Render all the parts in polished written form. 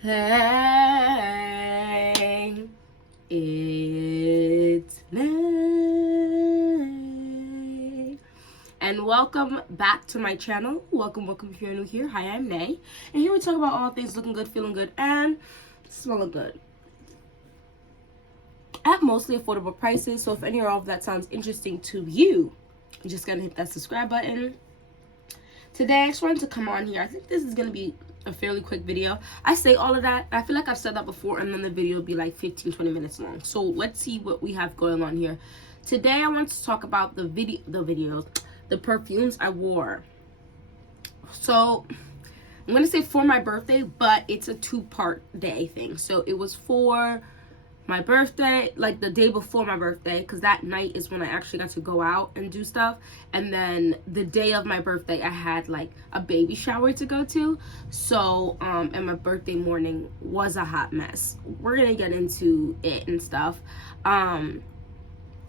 Hey, it's Nay. And welcome back to my channel. Welcome if you're new here. Hi, I'm Nay. And here we talk about all things looking good, feeling good, and smelling good at mostly affordable prices. So if any or all of that sounds interesting to you, you're just gonna hit that subscribe button. Today, I just wanted to come on here. I think this is gonna be a fairly quick video. I say all of that. I feel like I've said that before, and then the video will be like 15-20 minutes long. So let's see what we have going on here. Today, I want to talk about the perfumes I wore. So I'm gonna say for my birthday, but it's a 2-part day thing. So it was for my birthday, like the day before my birthday, because that night is when I actually got to go out and do stuff. And then the day of my birthday, I had like a baby shower to go to. So and my birthday morning was a hot mess. We're gonna get into it and stuff.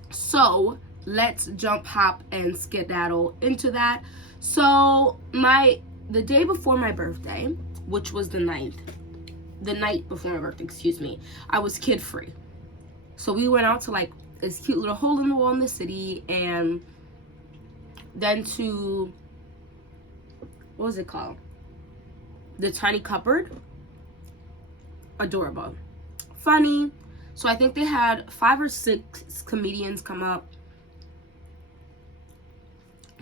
So let's jump, hop, and skedaddle into that. So the day before my birthday, which was the 9th, the night before my birthday, I was kid free. So we went out to like this cute little hole in the wall in the city, and then to, what was it called? The Tiny Cupboard. Adorable. Funny. So I think they had 5 or 6 comedians come up.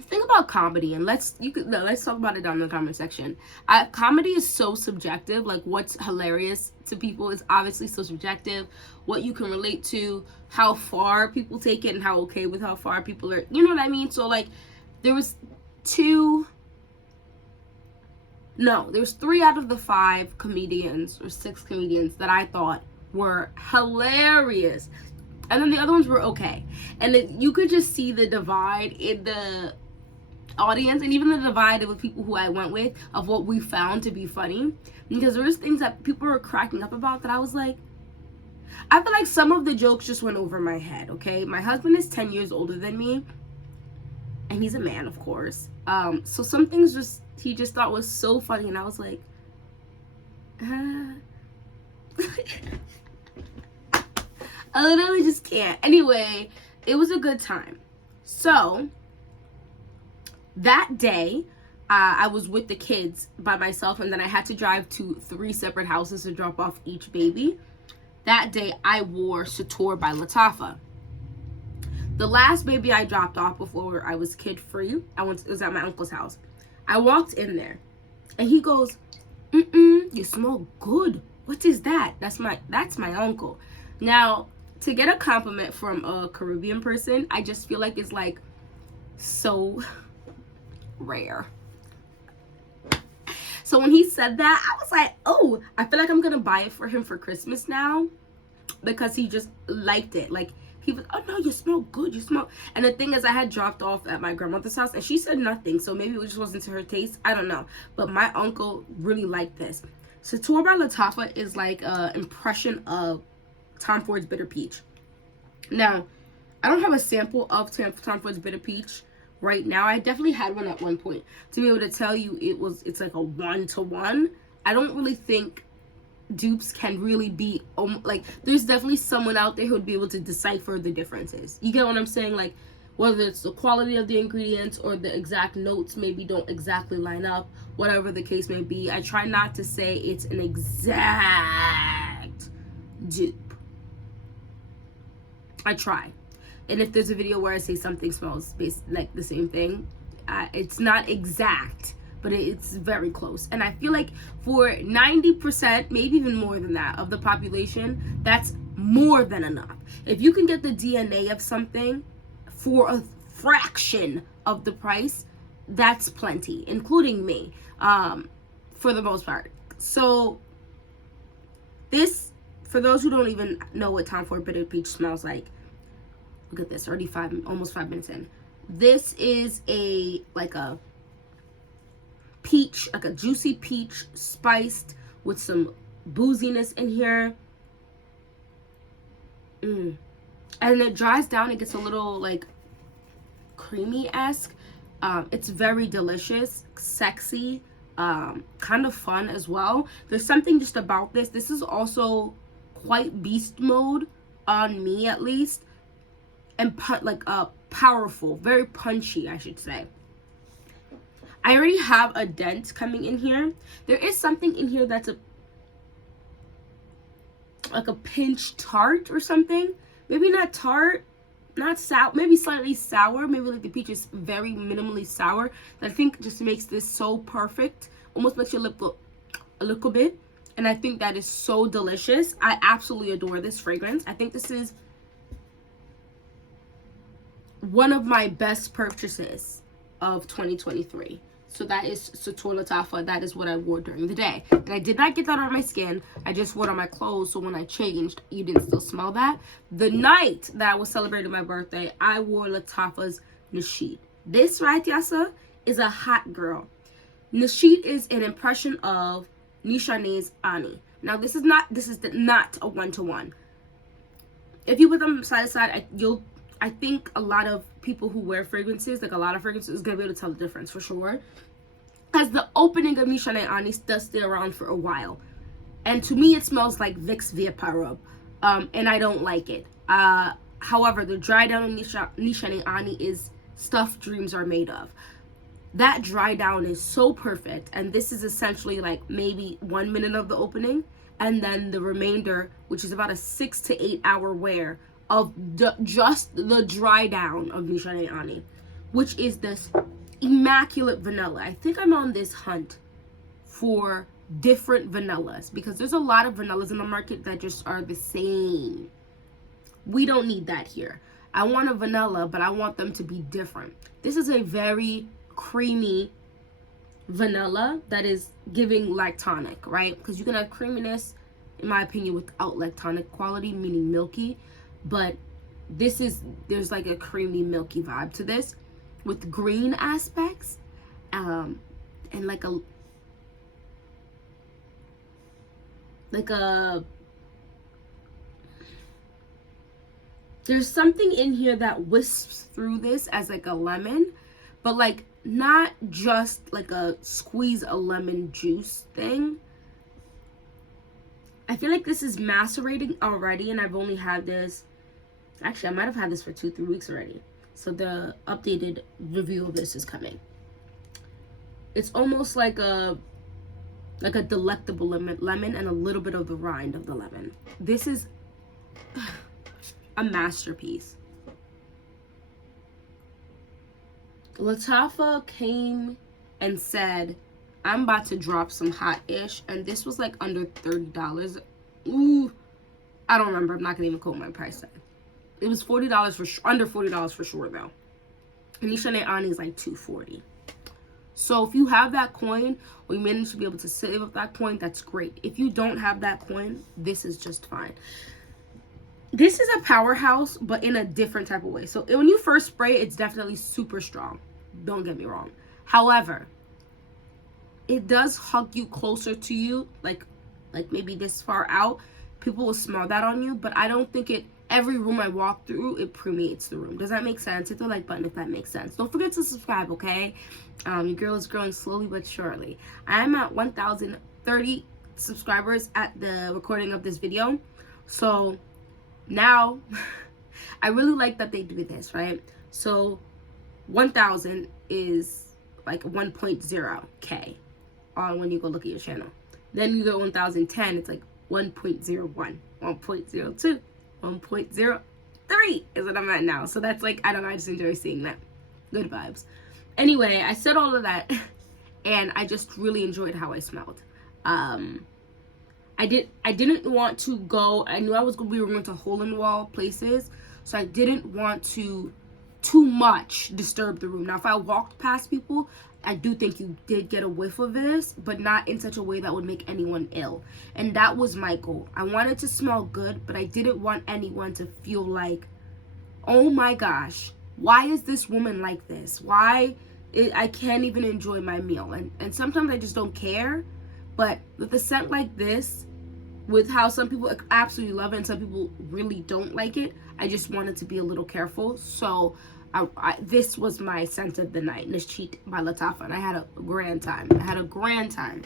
Think about comedy, and let's talk about it down in the comment section. Comedy is so subjective. Like, what's hilarious to people is obviously so subjective. What you can relate to, how far people take it, and how okay with how far people are. You know what I mean? So like, there was 3 out of the 5 comedians or 6 comedians that I thought were hilarious, and then the other ones were okay. And you could just see the divide in the audience, and even the divide with people who I went with, of what we found to be funny, because there was things that people were cracking up about that I was like, I feel like some of the jokes just went over my head. Okay, my husband is 10 years older than me, and he's a man, of course. So some things he just thought was so funny, and I was like, I literally just can't. Anyway, it was a good time. So that day, I was with the kids by myself, and then I had to drive to 3 separate houses to drop off each baby. That day, I wore Sator by Lattafa. The last baby I dropped off before I was kid-free, it was at my uncle's house. I walked in there, and he goes, you smell good. What is that? That's my uncle. Now, to get a compliment from a Caribbean person, I just feel like it's like so rare. So when he said that, I was like, oh, I feel like I'm gonna buy it for him for Christmas now, because he just liked it. Like, he was, oh no, you smell good, you smell. And the thing is, I had dropped off at my grandmother's house, and she said nothing, so maybe it just wasn't to her taste, I don't know. But my uncle really liked this. Sator by Lattafa is like an impression of Tom Ford's Bitter Peach. Now, I don't have a sample of Tom Ford's Bitter Peach right now. I definitely had one at one point to be able to tell you it's like a 1-to-1. I don't really think dupes can really be like, there's definitely someone out there who would be able to decipher the differences. You get what I'm saying? Like, whether it's the quality of the ingredients or the exact notes maybe don't exactly line up, whatever the case may be. I try not to say it's an exact dupe. I try. And if there's a video where I say something smells like the same thing, it's not exact, but it's very close. And I feel like for 90%, maybe even more than that, of the population, that's more than enough. If you can get the DNA of something for a fraction of the price, that's plenty, including me, for the most part. So this, for those who don't even know what Tom Ford Bitter Peach smells like, look at this, already almost 5 minutes in. This is like a peach, like a juicy peach, spiced with some booziness in here. And it dries down, it gets a little like creamy-esque. It's very delicious, sexy, kind of fun as well. There's something just about this. This is also quite beast mode on me, at least, and powerful, very punchy, I should say. I already have a dent coming in here. There is something in here that's like a pinch tart or something. Maybe not tart, not sour, maybe slightly sour. Maybe like the peach is very minimally sour. That I think just makes this so perfect. Almost makes your lip look a little bit. And I think that is so delicious. I absolutely adore this fragrance. I think this is one of my best purchases of 2023. So that is Sutur Latafa. That is what I wore during the day. And I did not get that on my skin. I just wore it on my clothes. So when I changed, you didn't still smell that. The night that I was celebrating my birthday, I wore Latafa's Nasheed. This, right, Yasa, is a hot girl. Nasheed is an impression of Nishane's Ani. Now, this is not a one-to-one. If you put them side to side, I think a lot of people who wear fragrances, like a lot of fragrances, is going to be able to tell the difference for sure. As the opening of Nishane Anis does stay around for a while. And to me, it smells like Vicks Vaporub. And I don't like it. However, the dry down of Nishane Ani is stuff dreams are made of. That dry down is so perfect. And this is essentially like maybe 1 minute of the opening. And then the remainder, which is about a 6 to 8 hour wear of just the dry down of Nishane Ani, which is this immaculate vanilla. I think I'm on this hunt for different vanillas because there's a lot of vanillas in the market that just are the same. We don't need that here. I want a vanilla, but I want them to be different. This is a very creamy vanilla that is giving lactonic, right? Because you can have creaminess, in my opinion, without lactonic quality, meaning milky. But there's like a creamy, milky vibe to this with green aspects, and like a there's something in here that wisps through this as like a lemon, but like not just like a squeeze a lemon juice thing. I feel like this is macerating already, and I've only had this, actually I might have had this for 2-3 weeks already. So the updated review of this is coming. It's almost like a delectable lemon and a little bit of the rind of the lemon. This is a masterpiece. Latafa came and said, I'm about to drop some hot-ish, and this was like under $30. Ooh, I don't remember. I'm not gonna even quote my price tag. It was $40 for under $40 for sure though. And Nishane Ani is like $240. So if you have that coin, or you manage to be able to save up that coin, that's great. If you don't have that coin, this is just fine. This is a powerhouse, but in a different type of way. So when you first spray it, it's definitely super strong. Don't get me wrong. However, it does hug you closer to you, like maybe this far out. People will smell that on you, but I don't think every room I walk through, it permeates the room. Does that make sense? Hit the like button if that makes sense. Don't forget to subscribe, okay? Your girl is growing slowly but surely. I am at 1,030 subscribers at the recording of this video. So now, I really like that they do this, right? So 1,000 is like 1.0K on when you go look at your channel. Then you go 1,010, it's like 1.01, 1.02, 1.03 is what I'm at now. So that's like, I don't know, I just enjoy seeing that. Good vibes. Anyway, I said all of that, and I just really enjoyed how I smelled. I didn't want to go, I knew we were going to hole-in-the-wall places, so I didn't want to too much disturb the room. Now, if I walked past people, I do think you did get a whiff of this, but not in such a way that would make anyone ill. And that was my goal. I wanted to smell good, but I didn't want anyone to feel like, oh my gosh, why is this woman like this? I can't even enjoy my meal. And sometimes I just don't care. But with a scent like this, with how some people absolutely love it and some people really don't like it, I just wanted to be a little careful. So This was my scent of the night, Nishit by Lattafa, and I had a grand time.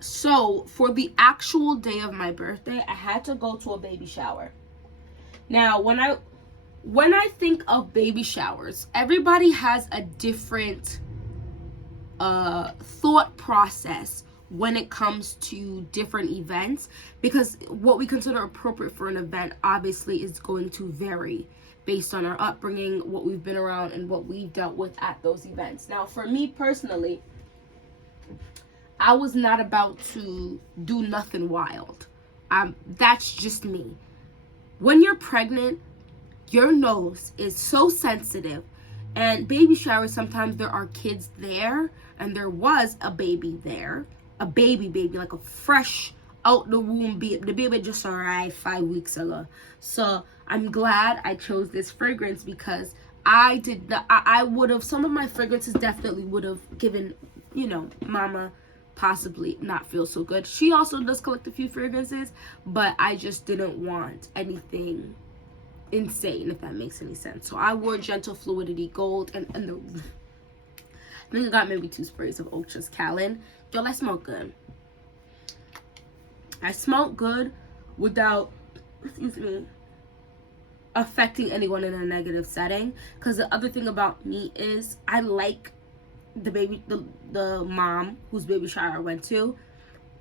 So for the actual day of my birthday, I had to go to a baby shower. Now, when I think of baby showers, everybody has a different thought process when it comes to different events, because what we consider appropriate for an event obviously is going to vary based on our upbringing, what we've been around, and what we've dealt with at those events. Now, for me personally, I was not about to do nothing wild. That's just me. When you're pregnant, your nose is so sensitive, and baby showers, sometimes there are kids there, and there was a baby there, a baby, like a fresh out the womb baby. The baby just arrived 5 weeks ago. So I'm glad I chose this fragrance, because I would have, some of my fragrances definitely would have given, mama possibly not feel so good. She also does collect a few fragrances, but I just didn't want anything insane, if that makes any sense. So I wore Gentle Fluidity Gold, and I think I got maybe 2 sprays of Ultra's Callan. Y'all, I smell good. I smelled good without, affecting anyone in a negative setting. Because the other thing about me is I like the mom whose baby shower I went to,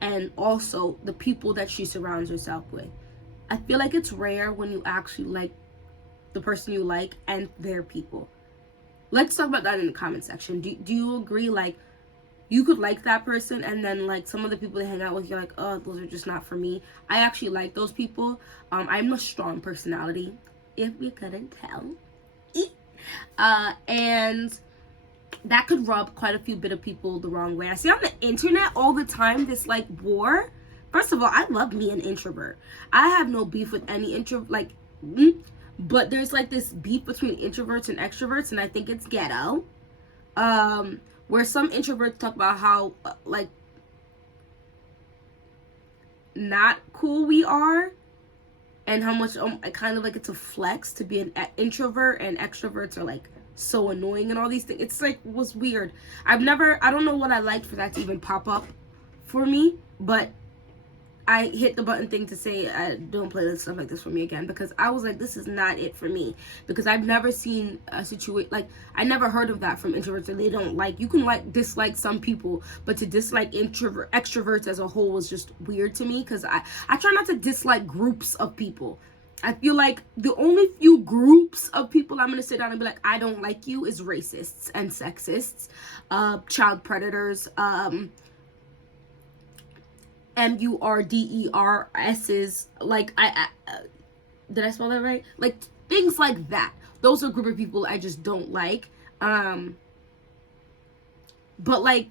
and also the people that she surrounds herself with. I feel like it's rare when you actually like the person you like and their people. Let's talk about that in the comment section. Do you agree, like, you could like that person, and then, like, some of the people they hang out with, you're like, oh, those are just not for me? I actually like those people. I'm a strong personality, if you couldn't tell. And that could rub quite a few bit of people the wrong way. I see on the internet all the time this, like, war. First of all, I love me an introvert. I have no beef with any introvert, but there's, like, this beef between introverts and extroverts, and I think it's ghetto. Where some introverts talk about how, not cool we are, and how much, kind of like it's a flex to be an introvert, and extroverts are, like, so annoying and all these things. It's, like, was weird. I don't know what I liked for that to even pop up for me, but I hit the button thing to say, don't play this stuff like this for me again, because I was like, this is not it for me, because I've never seen a situation, like, I never heard of that from introverts, and they don't like, you can, like, dislike some people, but to dislike extroverts as a whole was just weird to me, because I try not to dislike groups of people. I feel like the only few groups of people I'm going to sit down and be like, I don't like you, is racists and sexists, child predators, MURDERSs, like, I did I spell that right? Like, things like that. Those are a group of people I just don't like. But, like,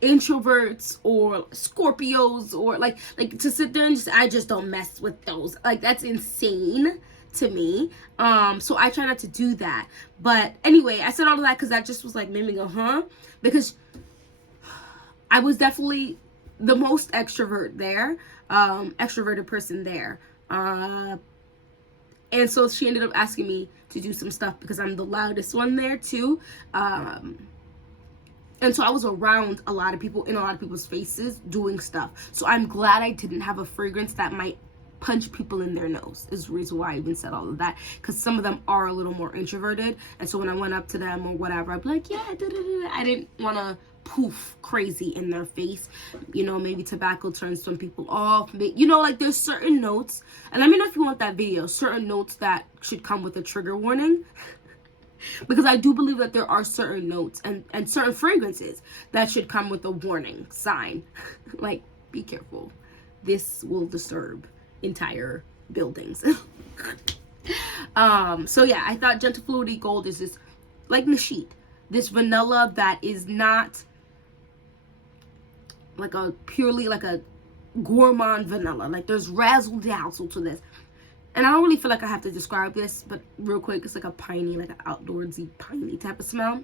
introverts or Scorpios, or like to sit there and I just don't mess with those. Like, that's insane to me. So I try not to do that. But anyway, I said all of that because that just was like made me go, because I was definitely the most extroverted person there. And so she ended up asking me to do some stuff because I'm the loudest one there too. And so I was around a lot of people, in a lot of people's faces, doing stuff. So I'm glad I didn't have a fragrance that might punch people in their nose, is the reason why I even said all of that. Because some of them are a little more introverted. And so when I went up to them or whatever, I'd be like, yeah, I didn't want to poof crazy in their face. Maybe tobacco turns some people off. Like, there's certain notes. And let me know if you want that video. Certain notes that should come with a trigger warning. Because I do believe that there are certain notes and certain fragrances that should come with a warning sign. Like, be careful. This will disturb entire buildings. So yeah, I thought Gentle Fluidity Gold is this, like Nishit, this vanilla that is not like a purely like a gourmand vanilla. Like, there's razzle dazzle to this. And I don't really feel like I have to describe this, but real quick, it's like a piney, like an outdoorsy piney type of smell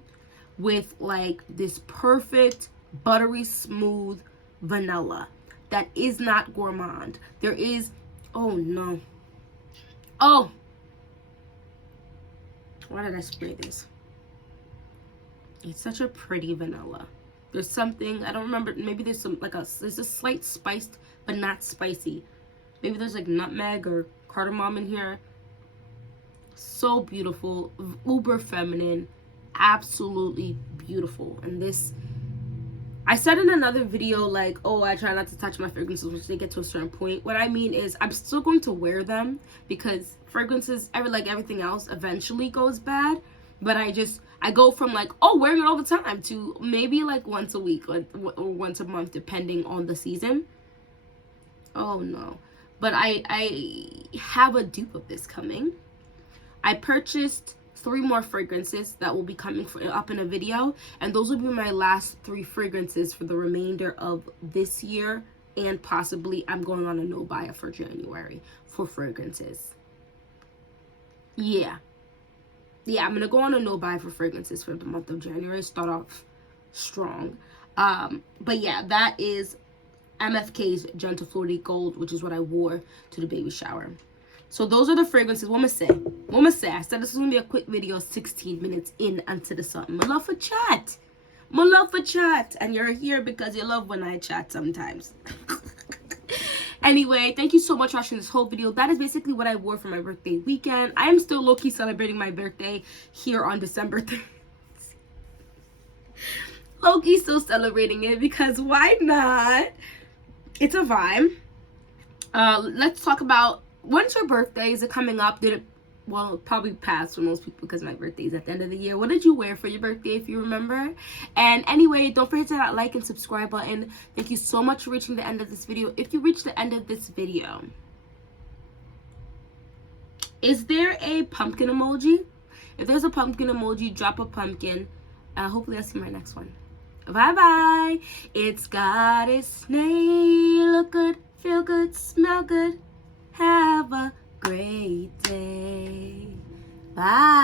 with like this perfect buttery smooth vanilla that is not gourmand. There is, oh no, oh, Why did I spray this? It's such a pretty vanilla. There's something, I don't remember, maybe there's some, there's a slight spiced, but not spicy. Maybe there's like nutmeg or cardamom in here. So beautiful, uber feminine, absolutely beautiful. And this, I said in another video, like, oh, I try not to touch my fragrances once they get to a certain point. What I mean is I'm still going to wear them because fragrances, like everything else, eventually goes bad. But I go from like, oh, wearing it all the time to maybe like once a week or once a month, depending on the season. Oh no. But I have a dupe of this coming. I purchased 3 more fragrances that will be coming up in a video, and those will be my last 3 fragrances for the remainder of this year, and possibly I'm going on a no buy for January for fragrances. Yeah, I'm gonna go on a no buy for fragrances for the month of January, start off strong. But yeah, that is MFK's Gentle Flirty Gold, which is what I wore to the baby shower. So those are the fragrances. What I'ma say? I said this was gonna be a quick video, 16 minutes in unto the something. My love for chat. And you're here because you love when I chat sometimes. Anyway, thank you so much for watching this whole video. That is basically what I wore for my birthday weekend. I am still low-key celebrating my birthday here on December 3rd. Low-key still celebrating it because why not? It's a vibe. Let's talk about, when's your birthday? Is it coming up? Well, it probably passed for most people because my birthday is at the end of the year. What did you wear for your birthday, if you remember? And anyway, don't forget to hit that like and subscribe button. Thank you so much for reaching the end of this video. If you reach the end of this video, is there a pumpkin emoji? If there's a pumpkin emoji, drop a pumpkin. Hopefully I'll see my next one. Bye-bye. It's Goddess Nay. Look good, feel good, smell good. Have a great day. Bye.